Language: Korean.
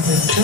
아, 하겠죠?